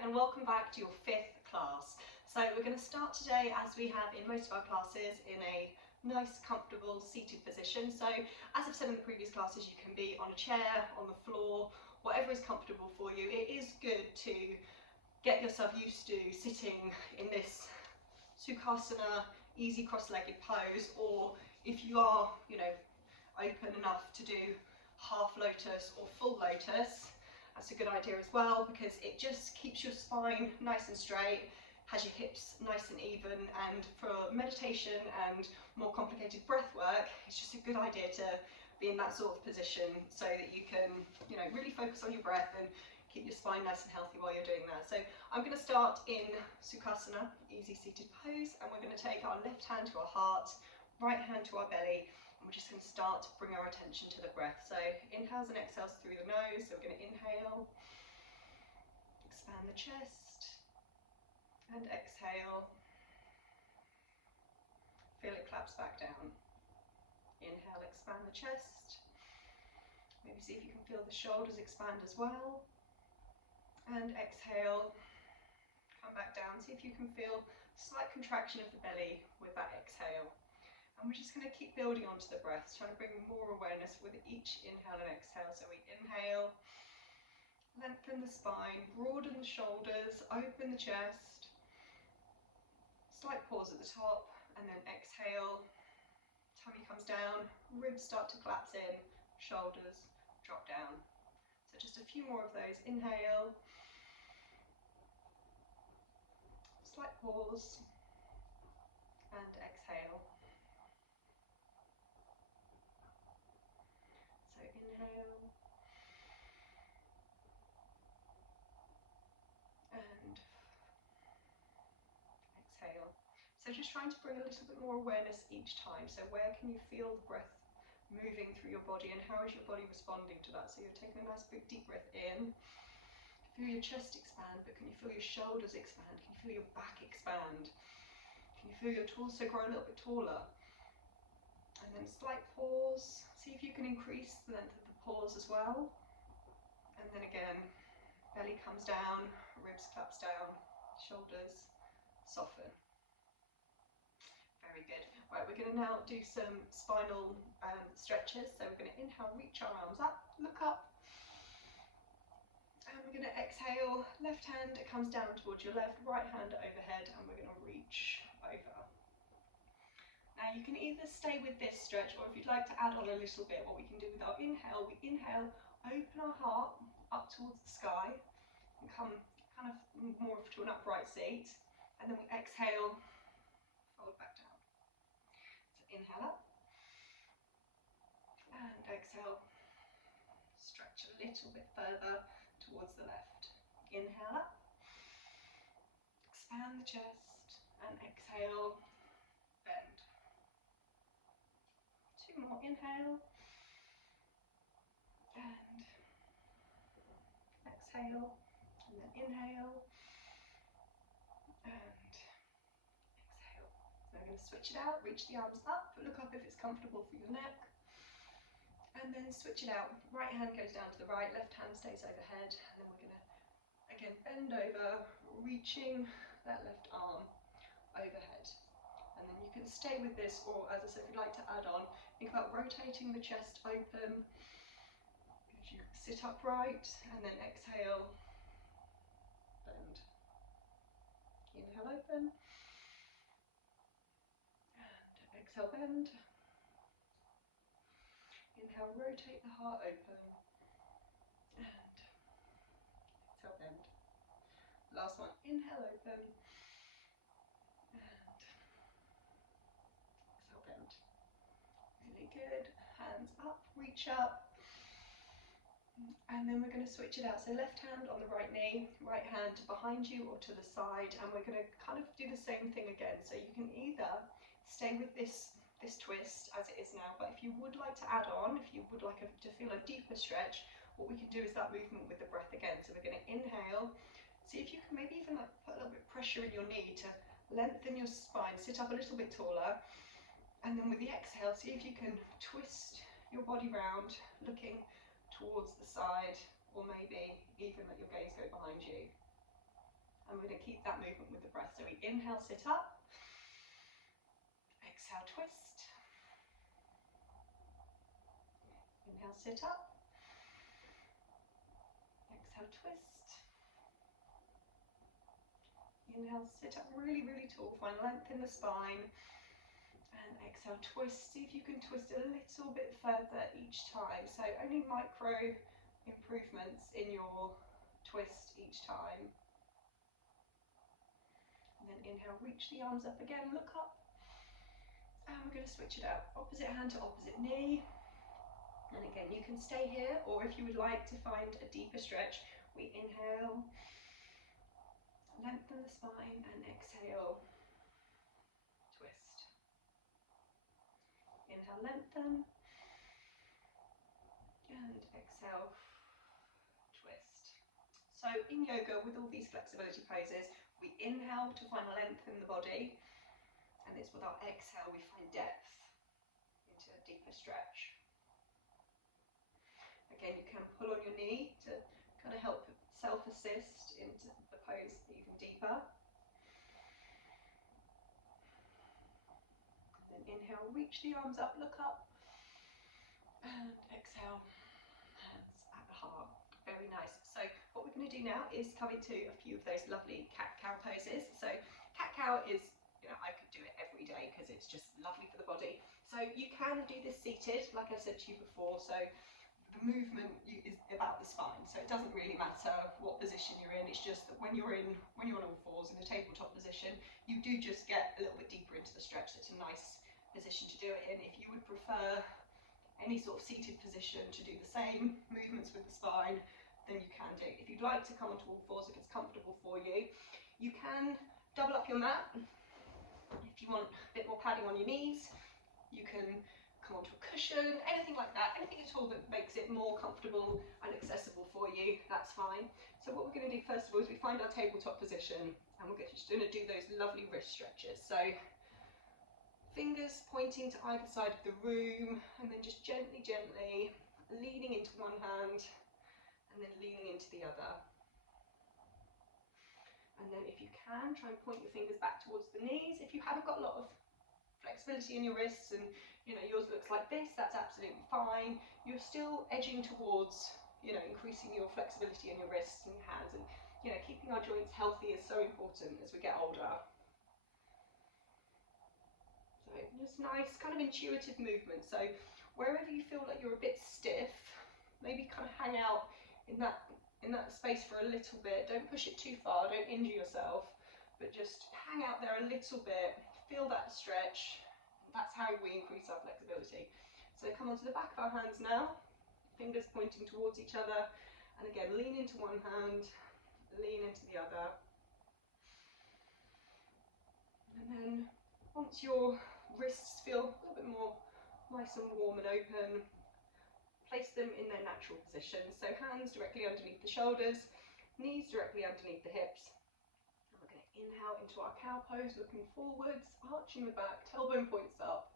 and welcome back to your fifth class. So we're going to start today, as we have in most of our classes, in a nice comfortable seated position. So as I've said in the previous classes, you can be on a chair, on the floor, whatever is comfortable for you. It is good to get yourself used to sitting in this Sukhasana, easy cross-legged pose, or if you are, open enough to do half lotus or full lotus, that's a good idea as well, because it just keeps your spine nice and straight, has your hips nice and even, and for meditation and more complicated breath work, it's just a good idea to be in that sort of position so that you can, really focus on your breath and keep your spine nice and healthy while you're doing that. So I'm going to start in Sukhasana, easy seated pose, and we're going to take our left hand to our heart, right hand to our belly, and we're just going to start to bring our attention to the breath. So inhales and exhales through the nose. So we're going to inhale, expand the chest, and exhale. Feel it collapse back down. Inhale, expand the chest. Maybe see if you can feel the shoulders expand as well. And exhale, come back down. See if you can feel slight contraction of the belly with that exhale. And we're just going to keep building onto the breath, trying to bring more awareness with each inhale and exhale. So we inhale, lengthen the spine, broaden the shoulders, open the chest. Slight pause at the top, and then exhale, tummy comes down, ribs start to collapse in, shoulders drop down. So just a few more of those. Inhale, slight pause, and exhale. So inhale, and exhale. So just trying to bring a little bit more awareness each time. So where can you feel the breath moving through your body, and how is your body responding to that? So you're taking a nice big deep breath in. Feel your chest expand, but can you feel your shoulders expand? Can you feel your back expand? Can you feel your torso grow a little bit taller? And then slight pause. See if you can increase the length of the pause as well. And then again, belly comes down, ribs collapse down, shoulders soften. Very good. Right, we're going to now do some spinal stretches. So we're going to inhale, reach our arms up, look up. And we're going to exhale, left hand, it comes down towards your left, right hand overhead, and we're going to reach over. Now you can either stay with this stretch, or if you'd like to add on a little bit, what we can do with our inhale, we inhale, open our heart up towards the sky, and come kind of more to an upright seat, and then we exhale, fold back down. So inhale up, and exhale, stretch a little bit further towards the left. Inhale up, expand the chest, and exhale, bend. Two more, inhale, and exhale, and then inhale, and exhale. So I'm going to switch it out, reach the arms up, look up if it's comfortable for your neck, and then switch it out. Right hand goes down to the right, left hand stays overhead, and then we're going to again bend over, reaching that left arm overhead. And then you can stay with this, or as I said, if you'd like to add on, think about rotating the chest open as you sit upright, and then exhale, bend. Inhale, open, and exhale, bend. Inhale, rotate the heart open, and exhale, bend. Last one, inhale, open, and exhale, bend. Really good. Hands up, reach up, and then we're going to switch it out. So left hand on the right knee, right hand behind you or to the side, and we're going to kind of do the same thing again. So you can either stay with this twist as it is now, but if you would like to add on, if you would like to feel a deeper stretch, what we can do is that movement with the breath again. So we're going to inhale, see if you can maybe even put a little bit of pressure in your knee to lengthen your spine, sit up a little bit taller, and then with the exhale, see if you can twist your body round, looking towards the side, or maybe even let your gaze go behind you. And we're going to keep that movement with the breath. So we inhale, sit up. Exhale, twist. Inhale, sit up. Exhale, twist. Inhale, sit up really, really tall. Find length in the spine. And exhale, twist. See if you can twist a little bit further each time. So only micro improvements in your twist each time. And then inhale, reach the arms up again, look up. And we're going to switch it out. Opposite hand to opposite knee. And again, you can stay here, or if you would like to find a deeper stretch, we inhale, lengthen the spine, and exhale, twist. Inhale, lengthen, and exhale, twist. So in yoga, with all these flexibility poses, we inhale to find length in the body, and it's with our exhale we find depth into a deeper stretch. Again, you can pull on your knee to kind of help self-assist into the pose even deeper. Then inhale, reach the arms up, look up, and exhale, hands at the heart. Very nice. So what we're going to do now is come into a few of those lovely cat-cow poses. So cat-cow is, I could do it every day because it's just lovely for the body. So you can do this seated, like I said to you before. So the movement is about the spine, so it doesn't really matter what position you're in. It's just that when you're on all fours in the tabletop position, you do just get a little bit deeper into the stretch. It's a nice position to do it in. If you would prefer any sort of seated position to do the same movements with the spine, then you can do. If you'd like to come onto all fours, if it's comfortable for you, you can double up your mat. If you want a bit more padding on your knees, you can come onto a cushion, anything like that, anything at all that makes it more comfortable and accessible for you, that's fine. So what we're going to do first of all is we find our tabletop position, and we're just going to do those lovely wrist stretches. So fingers pointing to either side of the room, and then just gently, gently leaning into one hand and then leaning into the other. And then if you can, try and point your fingers back towards the knees. If you haven't got a lot of flexibility in your wrists and yours looks like this, that's absolutely fine. You're still edging towards increasing your flexibility in your wrists and your hands, and keeping our joints healthy is so important as we get older. So just nice kind of intuitive movement. So wherever you feel like you're a bit stiff, maybe kind of hang out in that space for a little bit. Don't push it too far, don't injure yourself, but just hang out there a little bit. Feel that stretch. That's how we increase our flexibility. So come onto the back of our hands now, fingers pointing towards each other, and again lean into one hand, lean into the other. And then once your wrists feel a little bit more nice and warm and open, place them in their natural position. So hands directly underneath the shoulders, knees directly underneath the hips. Inhale into our cow pose, looking forwards, arching the back, tailbone points up.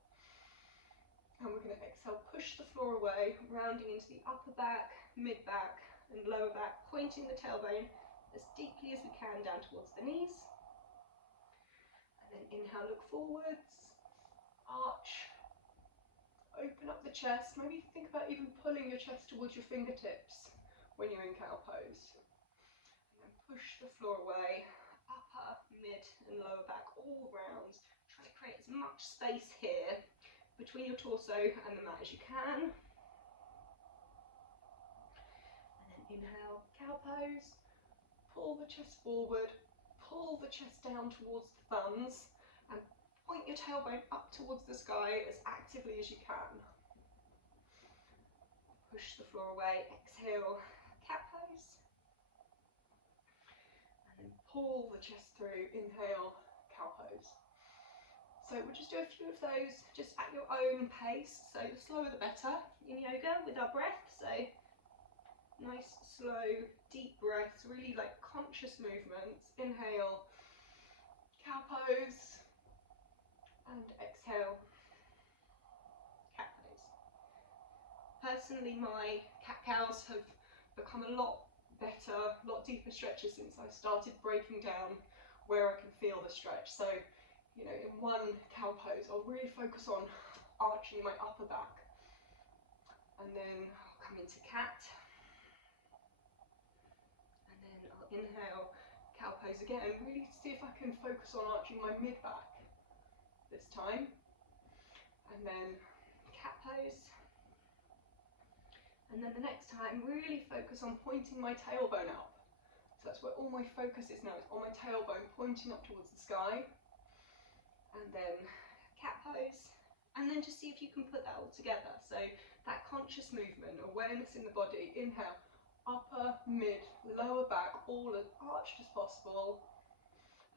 And we're going to exhale, push the floor away, rounding into the upper back, mid back, and lower back, pointing the tailbone as deeply as we can down towards the knees. And then inhale, look forwards, arch, open up the chest. Maybe think about even pulling your chest towards your fingertips when you're in cow pose. And then push the floor away. Upper, mid and lower back, all rounds. Try to create as much space here between your torso and the mat as you can. And then inhale, cow pose. Pull the chest forward, pull the chest down towards the thumbs, and point your tailbone up towards the sky as actively as you can. Push the floor away, exhale, cat pose. Pull the chest through, inhale, cow pose. So we'll just do a few of those just at your own pace. So the slower the better in yoga with our breath. So nice, slow, deep breaths, really like conscious movements. Inhale, cow pose, and exhale, cat pose. Personally, my cat cows have become a lot better, a lot deeper stretches since I started breaking down where I can feel the stretch. So, you know, in one cow pose, I'll really focus on arching my upper back. And then I'll come into cat. And then I'll inhale, cow pose again, and really see if I can focus on arching my mid back this time. And then cat pose. And then the next time, really focus on pointing my tailbone up. So that's where all my focus is now, it's on my tailbone pointing up towards the sky. And then cat pose. And then just see if you can put that all together. So that conscious movement, awareness in the body, inhale, upper, mid, lower back, all as arched as possible.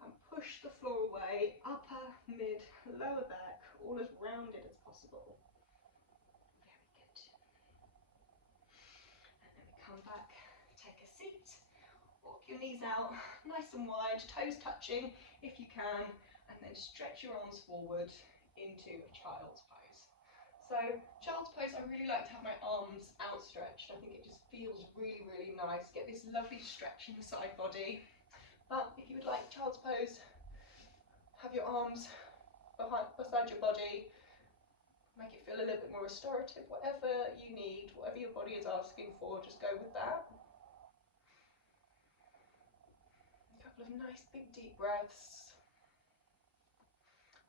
And push the floor away, upper, mid, lower back, all as rounded as possible. Very good. And then we come back, take a seat, walk your knees out nice and wide, toes touching if you can, and then stretch your arms forward into a child's pose. So child's pose, I really like to have my arms outstretched. I think it just feels really, really nice. Get this lovely stretch in the side body. But if you would like child's pose, have your arms beside your body, make it feel a little bit more restorative, whatever you need, whatever your body is asking for, just go with that. A couple of nice big deep breaths.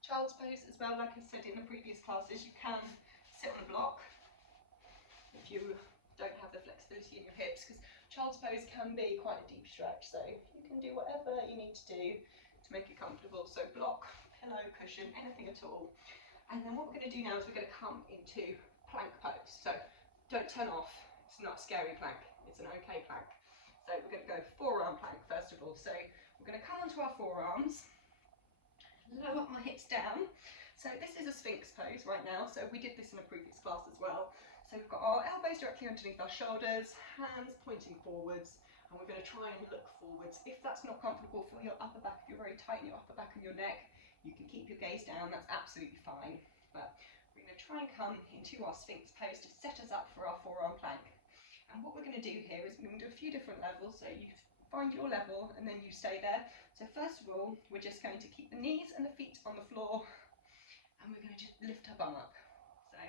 Child's pose as well, like I said in the previous classes, you can sit on a block if you don't have the flexibility in your hips, because child's pose can be quite a deep stretch, so you can do whatever you need to do to make it comfortable. So block, pillow, cushion, anything at all. And then what we're going to do now is we're going to come into plank pose. So don't turn off, it's not a scary plank, it's an okay plank. So we're going to go forearm plank first of all. So we're going to come onto our forearms, lower my hips down. So this is a Sphinx pose right now, so we did this in a previous class as well. So we've got our elbows directly underneath our shoulders, hands pointing forwards, and we're going to try and look forwards. If that's not comfortable for your upper back, if you're very tight in your upper back and your neck, you can keep your gaze down, that's absolutely fine. But we're going to try and come into our Sphinx pose to set us up for our forearm plank. And what we're going to do here is we're going to do a few different levels, so you find your level and then you stay there. So first of all, we're just going to keep the knees and the feet on the floor, and we're going to just lift our bum up. So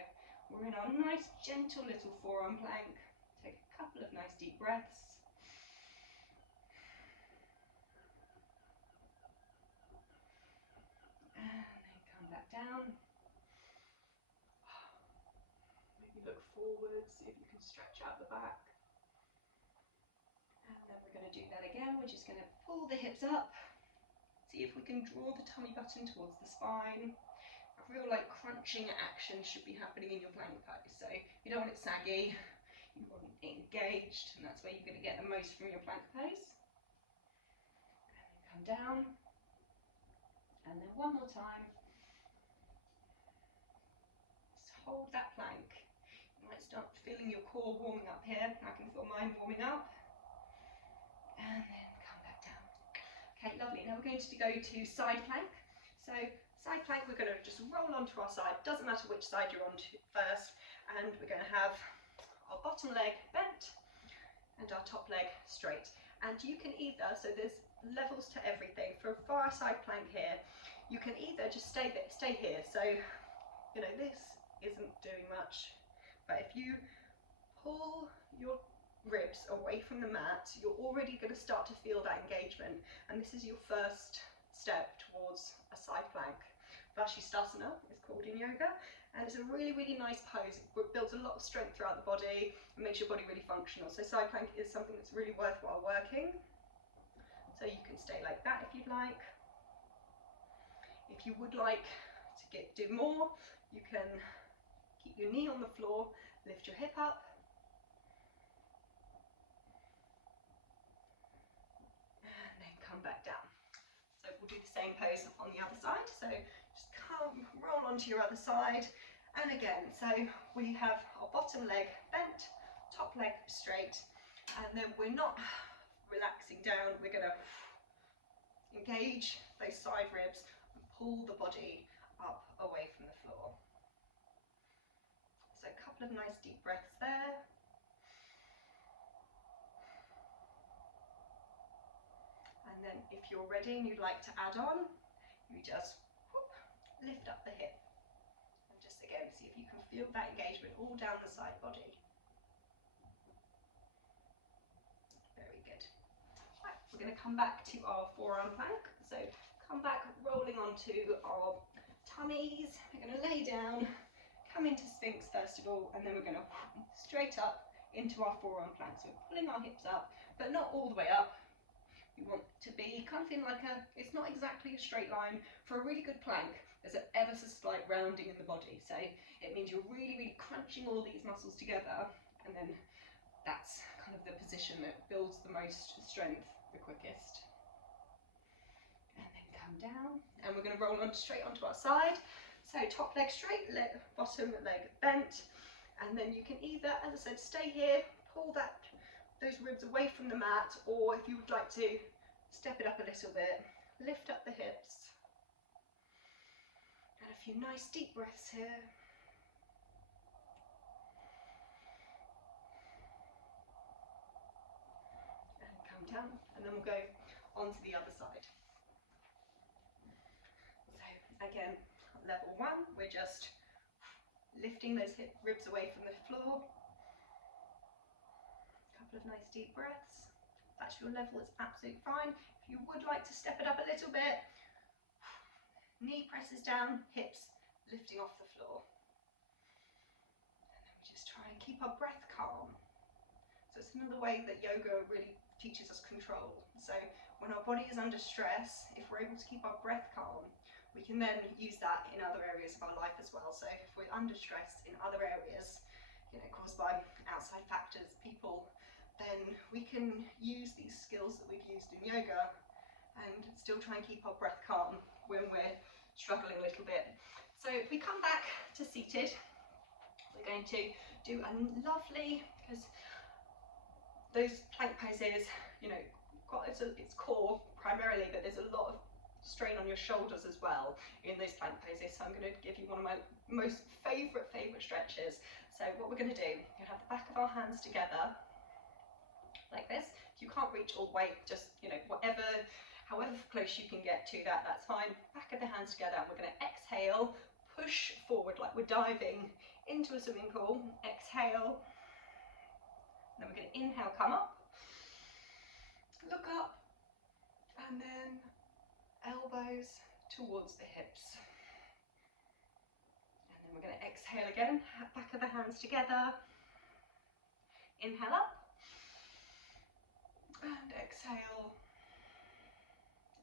we're in our nice gentle little forearm plank. Take a couple of nice deep breaths. And then come back down. Maybe look forward, see if you can stretch out the back. And then we're going to do that again. We're just going to pull the hips up. See if we can draw the tummy button towards the spine. A real crunching action should be happening in your plank pose. So you don't want it saggy, you want it engaged, and that's where you're going to get the most from your plank pose. And then come down. And then one more time. Just hold that plank. You might start feeling your core warming up here. I can feel mine warming up. And then come back down. Okay, lovely. Now we're going to go to side plank. So side plank, we're going to just roll onto our side. Doesn't matter which side you're on first. And we're going to have our bottom leg bent and our top leg straight. And you can either, so there's levels to everything. For our side plank here, you can either just stay here. So, you know, this isn't doing much. But if you pull your ribs away from the mat, you're already going to start to feel that engagement, and this is your first step towards a side plank. Vashisthasana is called in yoga, and it's a really, really nice pose. It builds a lot of strength throughout the body and makes your body really functional. So side plank is something that's really worthwhile working. So you can stay like that if you'd like. If you would like to do more, you can keep your knee on the floor, lift your hip up, back down. So we'll do the same pose on the other side. So just come, roll onto your other side. And again, so we have our bottom leg bent, top leg straight, and then we're not relaxing down. We're going to engage those side ribs and pull the body up away from the floor. So a couple of nice deep breaths there. if you're ready and you'd like to add on, you just whoop, lift up the hip. And just again, see if you can feel that engagement all down the side body. Very good. Right, we're going to come back to our forearm plank. So come back rolling onto our tummies. We're going to lay down, come into Sphinx first of all, and then we're going to straight up into our forearm plank. So we're pulling our hips up, but not all the way up. We want to be kind of in like a, it's not exactly a straight line. For a really good plank, there's an ever so slight rounding in the body. So it means you're really, really crunching all these muscles together, and then that's kind of the position that builds the most strength the quickest. And then come down, and we're going to roll on straight onto our side. So top leg straight, bottom leg bent, and then you can either, as I said, stay here, pull those ribs away from the mat, or if you would like to step it up a little bit, lift up the hips, and a few nice deep breaths here. And come down, and then we'll go on to the other side. So again, level one, we're just lifting those hip ribs away from the floor. Of nice deep breaths. If that's your level, it's absolutely fine. If you would like to step it up a little bit, knee presses down, hips lifting off the floor. And then we just try and keep our breath calm. So it's another way that yoga really teaches us control. So when our body is under stress, if we're able to keep our breath calm, we can then use that in other areas of our life as well. So if we're under stress in other areas, caused by outside factors, people, then we can use these skills that we've used in yoga and still try and keep our breath calm when we're struggling a little bit. So if we come back to seated, we're going to do a lovely, because those plank poses, it's core primarily, but there's a lot of strain on your shoulders as well in those plank poses. So I'm going to give you one of my most favourite stretches. So what we're going to do, we're going to have the back of our hands together like this. If you can't reach all the way, just however close you can get to that, that's fine. Back of the hands together, and we're going to exhale, push forward like we're diving into a swimming pool. Exhale, then we're going to inhale, come up, look up, and then elbows towards the hips. And then we're going to exhale again, back of the hands together, inhale up, and exhale,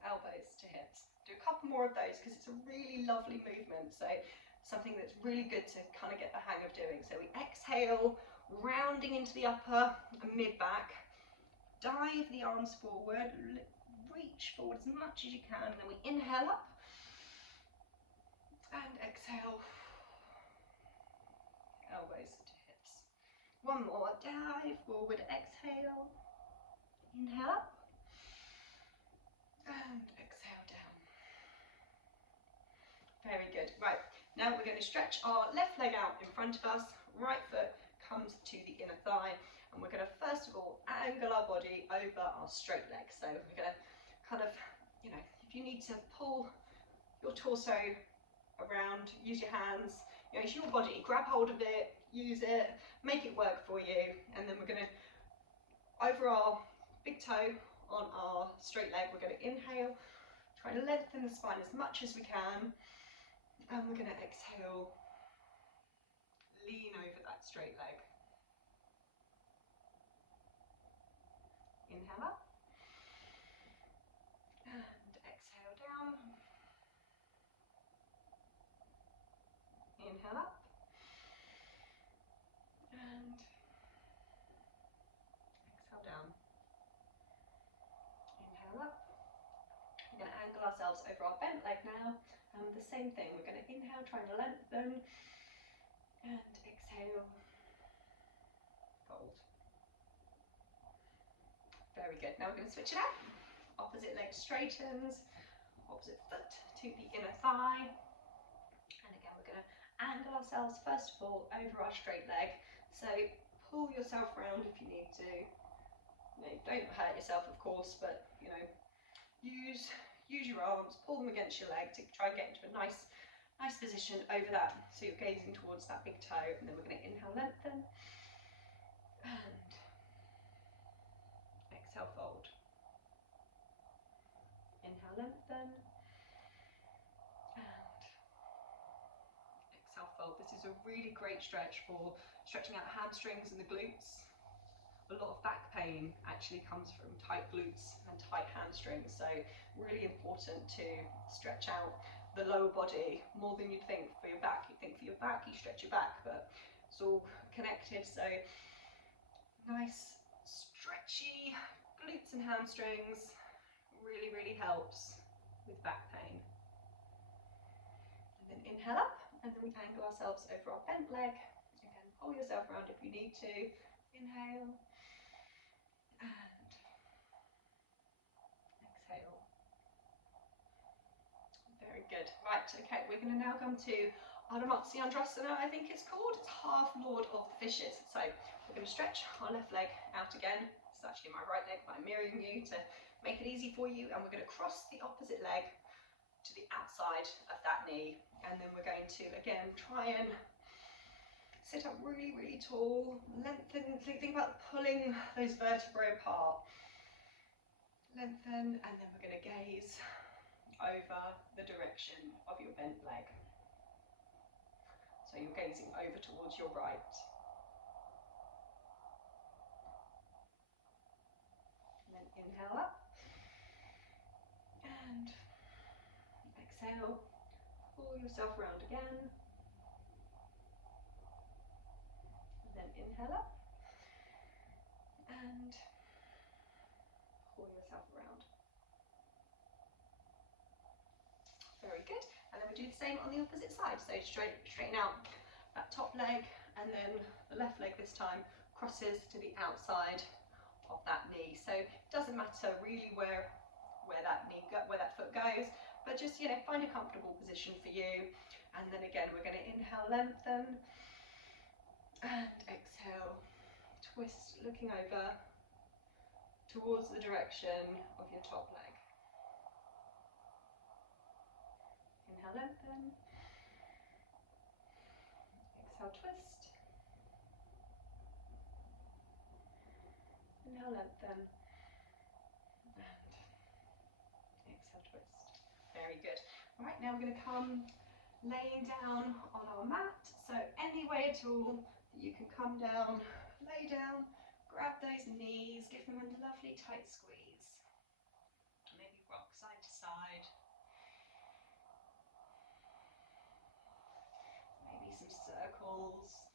elbows to hips. Do a couple more of those because it's a really lovely movement, so something that's really good to kind of get the hang of doing. So we exhale, rounding into the upper and mid back, dive the arms forward, reach forward as much as you can, and then we inhale up and exhale, elbows to hips. One more, dive forward, exhale, inhale up and exhale down. Very good. Right, now we're going to stretch our left leg out in front of us, right foot comes to the inner thigh, and we're going to first of all angle our body over our straight leg. So we're going to kind of, if you need to pull your torso around, use your hands, it's your body, grab hold of it, use it, make it work for you. And then we're going to, over our big toe on our straight leg, we're going to inhale, try to lengthen the spine as much as we can, and we're going to exhale, lean over that straight leg. Inhale up and exhale down. Inhale up and exhale down. Inhale up. We're going to angle ourselves over our bent leg now, and the same thing, we're going to inhale, trying to lengthen, and exhale, fold. Very good. Now we're going to switch it out. Opposite leg straightens, opposite foot to the inner thigh, and again we're going to angle ourselves first of all over our straight leg. So pull yourself round if you need to. Don't hurt yourself, of course, but use your arms, pull them against your leg to try and get into a nice position over that. So you're gazing towards that big toe, and then we're going to inhale, lengthen, and exhale, fold. Inhale, lengthen, and exhale, fold. This is a really great stretch for stretching out the hamstrings and the glutes. A lot of back pain actually comes from tight glutes and tight hamstrings, so really important to stretch out the lower body more than you'd think for your back. You think for your back, you stretch your back, but it's all connected, so nice stretchy glutes and hamstrings really, really helps with back pain. And then inhale up, and then we angle ourselves over our bent leg. Again, pull yourself around if you need to. Inhale. And exhale. Very good. Right, okay, we're going to now come to Ardha Matsyendrasana, I think it's called. It's half Lord of the Fishes. So we're going to stretch our left leg out again. It's actually my right leg, but I'm mirroring you to make it easy for you. And we're going to cross the opposite leg to the outside of that knee. And then we're going to, again, try and sit up really, really tall, lengthen, think about pulling those vertebrae apart. Lengthen, and then we're going to gaze over the direction of your bent leg. So you're gazing over towards your right. And then inhale up. And exhale, pull yourself around again. Then inhale up and pull yourself around. Very good. And then we do the same on the opposite side. So straighten out that top leg, and then the left leg this time crosses to the outside of that knee. So it doesn't matter really where that foot goes, but just, you know, find a comfortable position for you. And then again, we're going to inhale, lengthen, and exhale, twist, looking over towards the direction of your top leg. Inhale, lengthen, exhale, twist, inhale, lengthen, and exhale, twist. Very good. All right, now we're going to come laying down on our mat. So any way at all that you can come down, lay down, grab those knees, give them a lovely tight squeeze. Maybe rock side to side. Maybe some circles.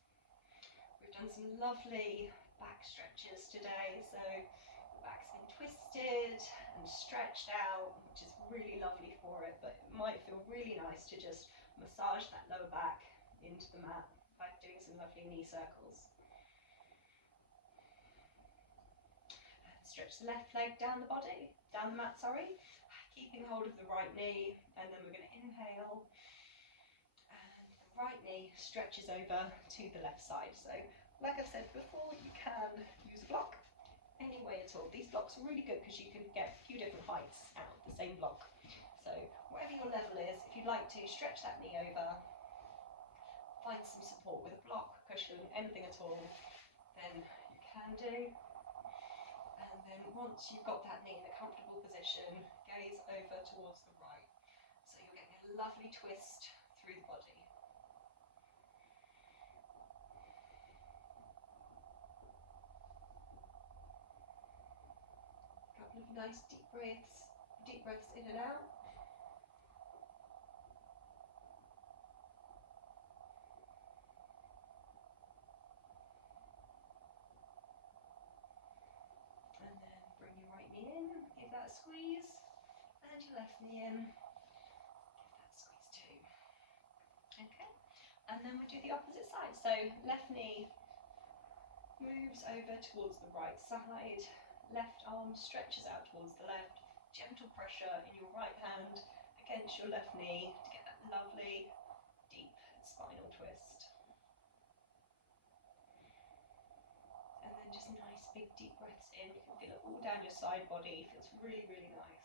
We've done some lovely back stretches today, so the back's been twisted and stretched out, which is really lovely for it, but it might feel really nice to just massage that lower back into the mat by doing some lovely knee circles. And stretch the left leg down the mat, keeping hold of the right knee, and then we're going to inhale, and the right knee stretches over to the left side. So like I've said before, you can use a block any way at all. These blocks are really good because you can get a few different heights out of the same block. So whatever your level is, if you'd like to stretch that knee over, find some support with a block, cushion, anything at all, then you can do. And then once you've got that knee in a comfortable position, gaze over towards the right. So you're getting a lovely twist through the body. A couple of nice deep breaths in and out. Squeeze, and your left knee in, give that squeeze too. Okay, and then we do the opposite side. So left knee moves over towards the right side, left arm stretches out towards the left, gentle pressure in your right hand against your left knee to get that lovely deep spinal twist. And then just nice big deep breaths in. You can feel it all down your side body. It feels really, really nice.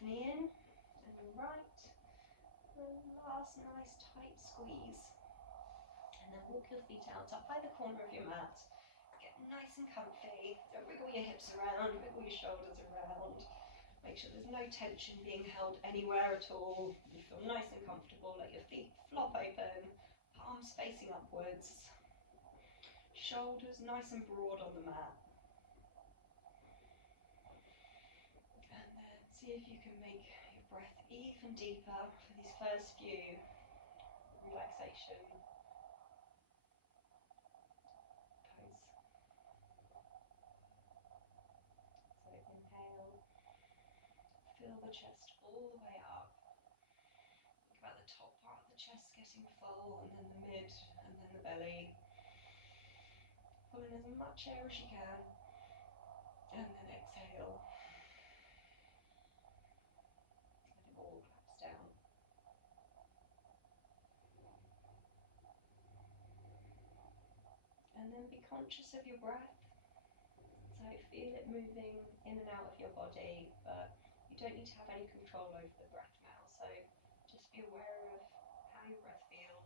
left knee in and the right. And last nice tight squeeze. And then walk your feet out up by the corner of your mat. Get nice and comfy. Don't wriggle your hips around, wriggle your shoulders around. Make sure there's no tension being held anywhere at all. You feel nice and comfortable. Let your feet flop open, palms facing upwards. Shoulders nice and broad on the mat. And then see if you can make your breath even deeper for these first few relaxation pose. So inhale, fill the chest all the way up. Think about the top part of the chest getting full, and then the mid, and then the belly. Pull in as much air as you can, and then exhale. Let it all collapse down. And then be conscious of your breath. So feel it moving in and out of your body, but you don't need to have any control over the breath now. So just be aware of how your breath feels.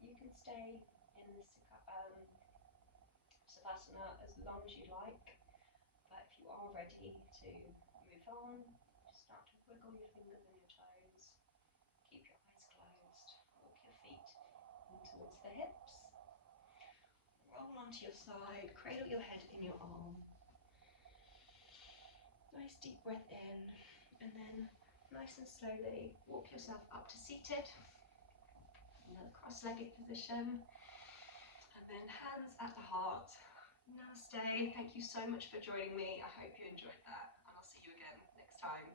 You can stay in this Savasana as long as you like, but if you are ready to move on, just start to wiggle your fingers and your toes, keep your eyes closed, walk your feet in towards the hips, roll onto your side, cradle your head in your arm. Nice deep breath in, and then nice and slowly walk yourself up to seated. Another cross-legged position, and then hands at the heart. Namaste. Thank you so much for joining me. I hope you enjoyed that, and I'll see you again next time.